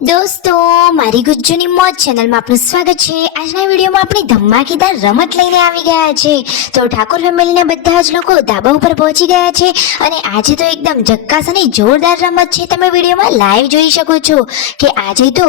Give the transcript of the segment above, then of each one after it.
દોસ્તો, મારી ગુજ્જુની મોજ ચેનલમાં આપનું સ્વાગત છે। આજના વિડીયોમાં આપણે ધમાકેદાર રમત લઈને આવી ગયા છે। તો ઠાકોર ફેમિલીના બધા જ લોકો ધાબા ઉપર પહોંચી ગયા છે અને આજે તો એકદમ જક્કાસ અને જોરદાર રમત છે। તમે વિડીયોમાં લાઈવ જોઈ શકો છો કે આજે તો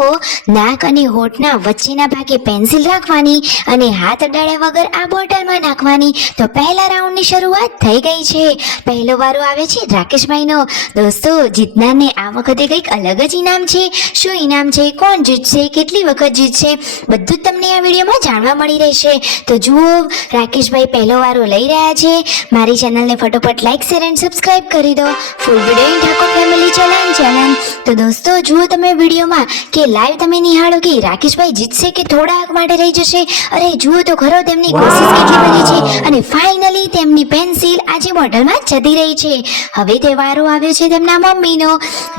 નાક અને હોઠના વચ્ચેના ભાગે પેન્સિલ રાખવાની અને હાથ અડાડ્યા વગર આ બોટલમાં નાખવાની। તો પહેલા રાઉન્ડની શરૂઆત થઈ ગઈ છે। પહેલો વારો આવે છે રાકેશભાઈનો। દોસ્તો, જીતનારને આ વખતે કંઈક અલગ જ ઇનામ છે। શું ઇનામ છે, કોણ જીતશે, કેટલી વખત જીતશે, બધું જ તમને આ વિડીયોમાં જાણવા મળી રહેશે। તો જુઓ, રાકેશભાઈ પહેલો વારો લઈ રહ્યા છે। મારી ચેનલને ફટોફટ લાઈક, શેર એન્ડ સબસ્ક્રાઇબ કરી દો। Full video in Thakor family channel. તો દોસ્તો, જુઓ તમે વિડીયોમાં કે લાઈવ તમે નિહાળો કે રાકેશભાઈ જીતશે કે થોડાક માટે રહી જશે। અરે જુઓ તો ખરો, તેમની કોશિશ કેટલી બધી છે અને ફાઇનલી તેમની પેન્સિલ આજે બોટલમાં જતી રહી છે। હવે તે વારો આવ્યો છે તેમના મમ્મીનો।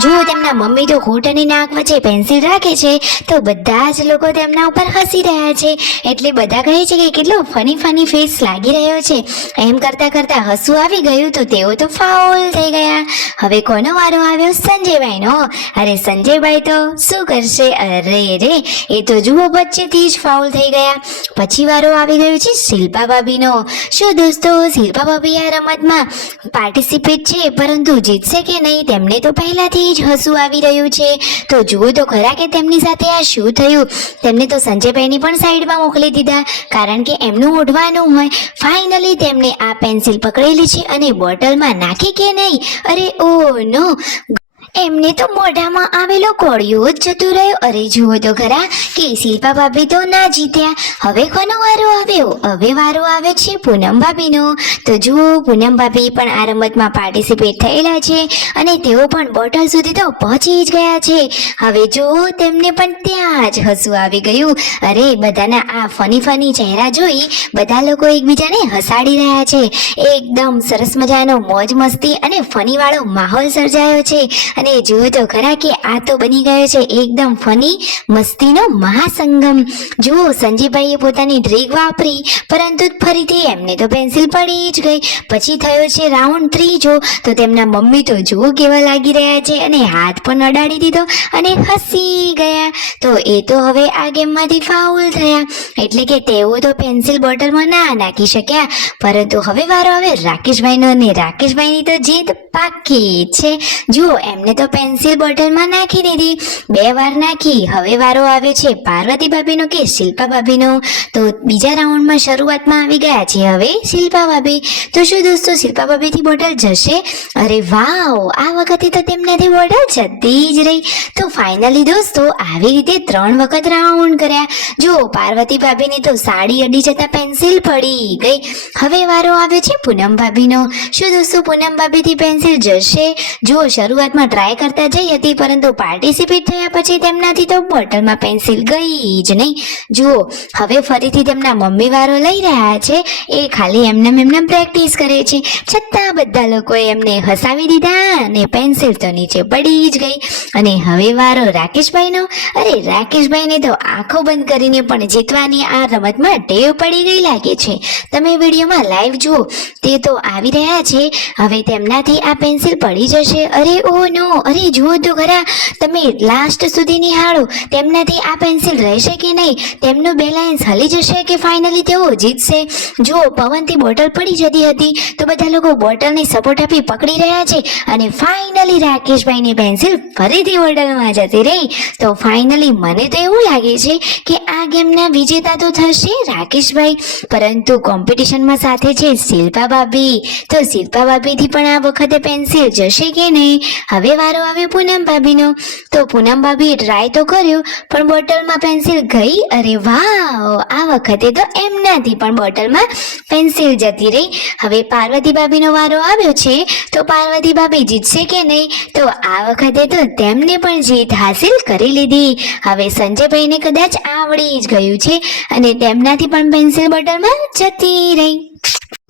જુઓ, તેમના મમ્મી તો હોઠ અને નાક વચ્ચે પેન્સિલ રાખે છે તો બધા જ લોકો તેમના ઉપર હસી રહ્યા છે। એટલે બધા કહે છે કે કેટલો ફની ફેસ લાગી રહ્યો છે। એમ કરતા કરતા હસવું આવી ગયું તો તેઓ તો ફાઉલ થઈ ગયા। હવે કોનો વારો આવ્યો? સંજયભાઈનો। અરે સંજયભાઈ તો શું કરશે? અરે એ તો જુઓ વચ્ચેથી જ ફાઉલ થઈ ગયા। પછી વારો આવી ગયો છે શિલ્પા ભાભીનો। શું દોસ્તો, શિલ્પા ભાભી આ રમતમાં પાર્ટિસિપેટ છે, પરંતુ જીતશે કે નહીં તેમને તો પહેલાથી જ હસવું આવી રહ્યું છે। તો જુઓ તો ખરા કે તેમની સાથે આ શું થયું। તેમને તો સંજયભાઈની પણ સાઈડમાં મોકલી દીધા, કારણ કે એમનું ઓઢવાનું હોય। ફાઇનલી તેમને આ પેન્સિલ પકડેલી છે અને બોટલમાં નાખી કે નહીં? અરે ઓ નો, એમને તો મોઢામાં આવેલો કોળિયો જ જતો રહ્યો। અરે જુઓ તો ખરા કે શિલ્પા ભાભી તો ના જીત્યા। હવે કોનો વારો આવ્યો? હવે વારો આવે છે પૂનમ ભાભીનો। તો જુઓ, પૂનમ ભાભી પણ આ રમતમાં પાર્ટિસિપેટ થયેલા છે અને તેઓ પણ બોટલ સુધી તો પહોંચી જ ગયા છે। હવે જુઓ, તેમને પણ ત્યાં જ હસવું આવી ગયું। અરે બધાના આ ફની ચહેરા જોઈ બધા લોકો એકબીજાને હસાડી રહ્યા છે। એકદમ સરસ મજાનો મોજ મસ્તી અને ફની વાળો માહોલ સર્જાયો છે। અને જુઓ તો ખરા કે આ તો બની ગયો છે એકદમ ફની મસ્તીનો મહાસંગમ। જુઓ, સંજયભાઈએ પોતાની ટ્રીક વાપરી, પરંતુ ફરીથી એમને તો પેન્સિલ પડી જ ગઈ। પછી થયો છે રાઉન્ડ ત્રીજો। તો તેમના મમ્મી તો જુઓ કેવા લાગી રહ્યા છે અને હાથ પણ અડાડી દીધો અને હસી ગયા। તો એ તો હવે આ ગેમમાંથી ફાઉલ થયા, એટલે કે તેઓ તો પેન્સિલ બોટલમાં ના નાખી શક્યા। પરંતુ હવે વારો આવે રાકેશભાઈનો અને રાકેશભાઈની તો જીત પાકી છે। જુઓ, એમને તો પેન્સિલ બોટલમાં નાખી દીધી, 2 વાર નાખી। હવે વારો આવ્યો છે પાર્વતી ભાભીનો કે શિલ્પા ભાભીનો। તો બીજા રાઉન્ડમાં શરૂઆતમાં આવી ગયા છે હવે શિલ્પા ભાભી। તો શું દોસ્તો, શિલ્પા ભાભીથી બોટલ જશે? અરે વાવ, આ વખતે તો તેમનાથી બોટલ જતી જ રહી। તો ફાઇનલી દોસ્તો, આવી રીતે 3 વખત રાઉન્ડ કર્યા। જુઓ, પાર્વતી ભાભીની તો સાડી અડી જતા પેન્સિલ પડી ગઈ। હવે વારો આવ્યો છે પૂનમ ભાભીનો। શું દોસ્તો, પૂનમ ભાભીથી પેન્સિલ જશે? જુઓ, શરૂઆતમાં ટ્રાય કરતા જઈ હતી, પરંતુ પાર્ટિસિપેટ થયા પછી તેમનાથી તો બોટલમાં પેન્સિલ ગઈ જ નહીં। જુઓ, હવે ફરીથી તેમના મમ્મી વારો લઈ રહ્યા છે। એ ખાલી એમને પ્રેક્ટિસ કરે છે, છતાં બધા લોકોએ એમને હસાવી દીધા અને પેન્સિલ તો નીચે પડી જ ગઈ। અને હવે વારો રાકેશભાઈનો। અરે રાકેશભાઈને તો આંખો બંધ કરીને પણ જીતવાની આ રમતમાં ટેવ પડી ગઈ લાગે છે। તમે વિડીયોમાં લાઈવ જુઓ, તે તો આવી રહ્યા છે। હવે તેમનાથી આ પેન્સિલ પડી જશે। અરે ઓ નો, અરે જુઓ તો ખરા, તમે લાસ્ટ સુધી નિહાળો, તેમનાથી આ પેન્સિલ રહેશે કે નહીં? તેમનું બેલેન્સ હલી જશે કે ફાઇનલી તેઓ જીતશે? જુઓ, પવનથી બોટલ પડી જતી હતી તો બધા લોકો બોટલને સપોર્ટ આપી પકડી રહ્યા છે અને ફાઇનલી રાકેશભાઈની પેન્સિલ ફરીથી બોટલમાં જતી રહી। તો ફાઇનલી મને તો એવું લાગે છે કે આ ગેમના વિજેતા તો થશે રાકેશભાઈ, પરંતુ કોમ્પિટિશનમાં સાથે છે શિલ્પા ભાભી। તો શિલ્પા ભાભીથી પણ આ વખતે પેન્સિલ જશે કે નહીં? હવે વારો આવ્યો પૂનમ ભાભીનો। તો પૂનમ ભાભીએ ટ્રાય તો કર્યો, પણ બોટલમાં પેન્સિલ ગઈ। અરે વાવ, આ વખતે તો એમનાથી પણ બોટલમાં પેન્સિલ જતી રહી। હવે પાર્વતી ભાભીનો વારો આવ્યો છે। તો પાર્વતી ભાભી જીતશે કે નહીં? તો આ વખતે તો તેમને પણ જીત હાસિલ કરી લીધી। હવે સંજયભાઈને કદાચ આવડી જ ગયું છે અને તેમનાથી પણ પેન્સિલ બોટલમાં જતી રહી।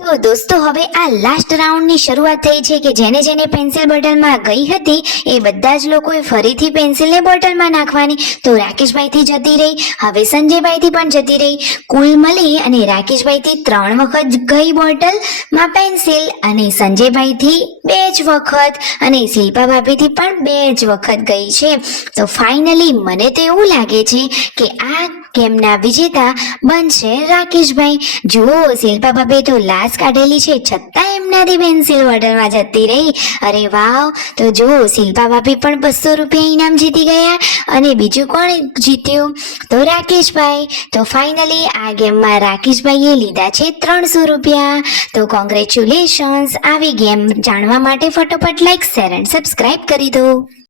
તો દોસ્તો હવે આ લાસ્ટ રાઉન્ડની શરૂઆત થઈ છે કે જેને જેને પેન્સિલ બોટલમાં ગઈ હતી એ બધા જ લોકોએ ફરીથી પેન્સિલને બોટલમાં નાખવાની. તો રાકેશભાઈથી જતી રહી, હવે સંજયભાઈથી પણ જતી રહી. કુલ મળી અને રાકેશભાઈથી 3 વખત ગઈ બોટલમાં પેન્સિલ અને સંજયભાઈથી 2 જ વખત અને શિલ્પા ભાભીથી પણ 2 જ વખત ગઈ છે. તો ફાઇનલી મને તો એવું લાગે છે કે આ ગેમના વિજેતા બનશે રાકેશભાઈ. જુઓ શિલ્પા ભાભી તો લાશ કાઢેલી છે છતાં એમનાથી પેન્સિલ બોટલમાં જતી રહી. અરે વાવ! તો જુઓ શિલ્પા ભાભી પણ 200 રૂપિયા ઇનામ જીતી ગયા અને બીજું કોણ જીત્યું? તો રાકેશભાઈ. તો ફાઇનલી આ ગેમમાં રાકેશભાઈએ લીધા છે 300 રૂપિયા. તો કોંગ્રેચ્યુલેશન્સ. આવી ગેમ જાણવા માટે ફટોફટ લાઈક, શેર એન્ડ સબસ્ક્રાઇબ કરી દો.